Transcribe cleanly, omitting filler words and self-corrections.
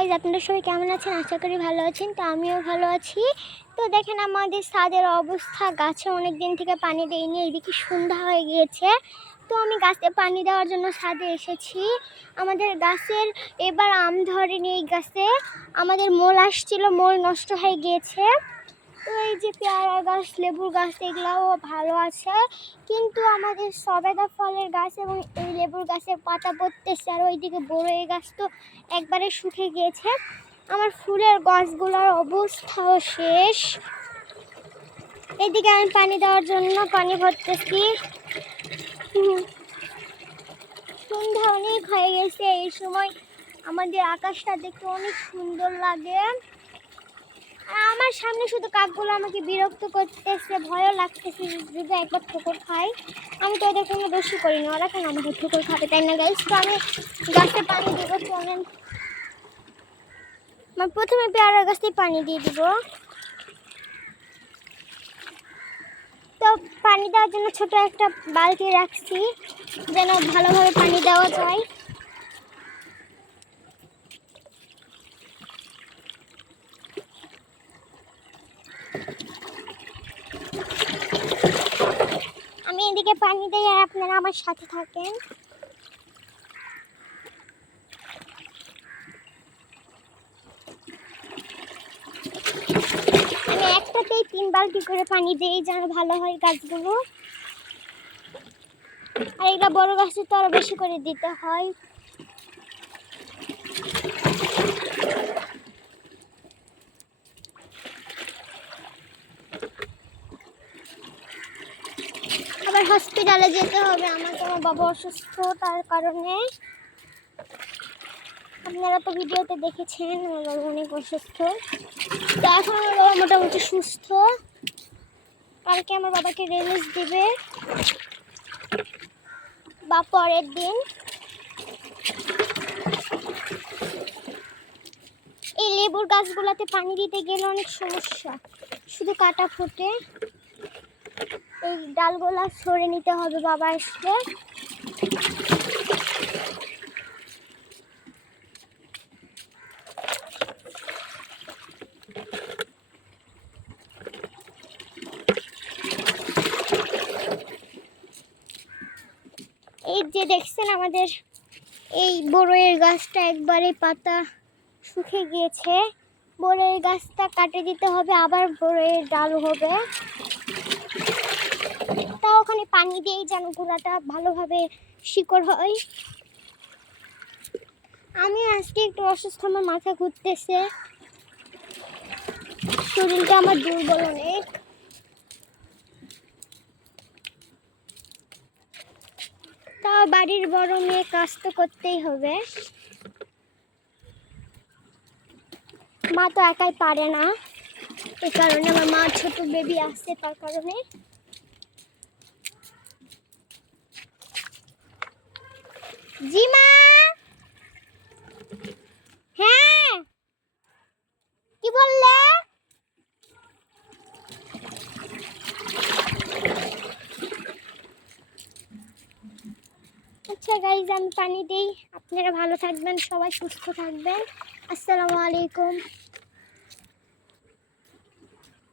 Guys, আপনারা সবাই কেমন আছেন? আশা করি ভালো আছেন। তো আমিও ভালো আছি। তো দেখেন আমাদের ছাদের অবস্থা, গাছে অনেক দিন থেকে পানি দেয়নি, এদিকে সন্ধ্যা হয়ে গিয়েছে। তো আমি গাছে পানি দেওয়ার জন্য ছাদে এসেছি। আমাদের গাছের এবার আম ধরেনি, এই গাছে আমাদের মোল আসছিল, মোল নষ্ট হয়ে গিয়েছে। তো এই যে পেয়ারা গাছ, লেবুর গাছ, এগুলাও ভালো আছে, কিন্তু আমাদের সবেদা ফলের গাছ এবং এই লেবুর গাছের পাতা পড়তেছে, আর ওইদিকে বড়ই গাছ তো একবারে শুকিয়ে গিয়েছে। আমার ফুলের গাছগুলোর অবস্থাও শেষ। এদিকে আমি পানি দেওয়ার জন্য পানি ভরতেছি। সন্ধ্যা অনেক হয়ে গেছে, এই সময় আমাদের আকাশটা দেখতে অনেক সুন্দর লাগে। আমার সামনে শুধু কাকগুলো আমাকে বিরক্ত করতেছে, ভয়ও লাগতেছে যদি একবার ঠোকর খাই। আমি তো ওদের কোনো দোষই করিনি, ওরা কেন আমাকে ঠোকর খাবে, তাই না গাইস? তো আমি গাছে পানি দিব, চলেন। প্রথমে পেয়ারা গাছে পানি দিয়ে দিব। তো পানি দেওয়ার জন্য ছোট একটা বালতি রাখছি, যেন ভালোভাবে পানি দেওয়া যায়। আমি এদিকে পানি দিই আর আপনারা আমার সাথে থাকেন। আমি একটাতেই 3 বালতি করে পানি দিই, যেন ভালো হয় গাছগুলো। আর এটা বড় গাছে তো আরো বেশি করে দিতে হয়। আবার হসপিটালে যেতে হবে, আমার বাবা অসুস্থ, তার কারণে। আপনারা তো ভিডিওতে দেখেছেন আমার বাবা অনেক অসুস্থ। তো এখন আমার বাবা মোটামুটি সুস্থ। কালকে আমার বাবাকে রিলিজ দিবে বা পরের দিন। এই লেবুর গাছগুলোতে পানি দিতে গেলে অনেক সমস্যা, শুধু কাটা ফোটে। এই ডালগুলা সরে নিতে হবে বাবা আসলে। এই যে দেখছেন আমাদের এই বড়ইয়ের গাছটা একবারে পাতা শুকিয়ে গিয়েছে। বড়ইয়ের গাছটা কাটে দিতে হবে, আবার বড়ইয়ের ডাল হবে। তাও ওখানে পানি দিয়েই যেন গোড়াটা ভালোভাবে শিকড় হয়। আমি আজকে একটু অসুস্থ, আমার মাথা ঘুরতেছে, শরীরটা আমার দুর্বল অনেক। তাও বাড়ির বড় মেয়ে, কাজ তো করতেই হবে। মা তো একাই পারে না, এই কারণে আমার মা ছোট বেবি আসছে, তার কারণে। জি মা। হ্যাঁ, কি বললে? আচ্ছা গাইজ, আমি পানি দিই। আপনারা ভালো থাকবেন, সবাই সুস্থ থাকবেন। আসসালামু আলাইকুম।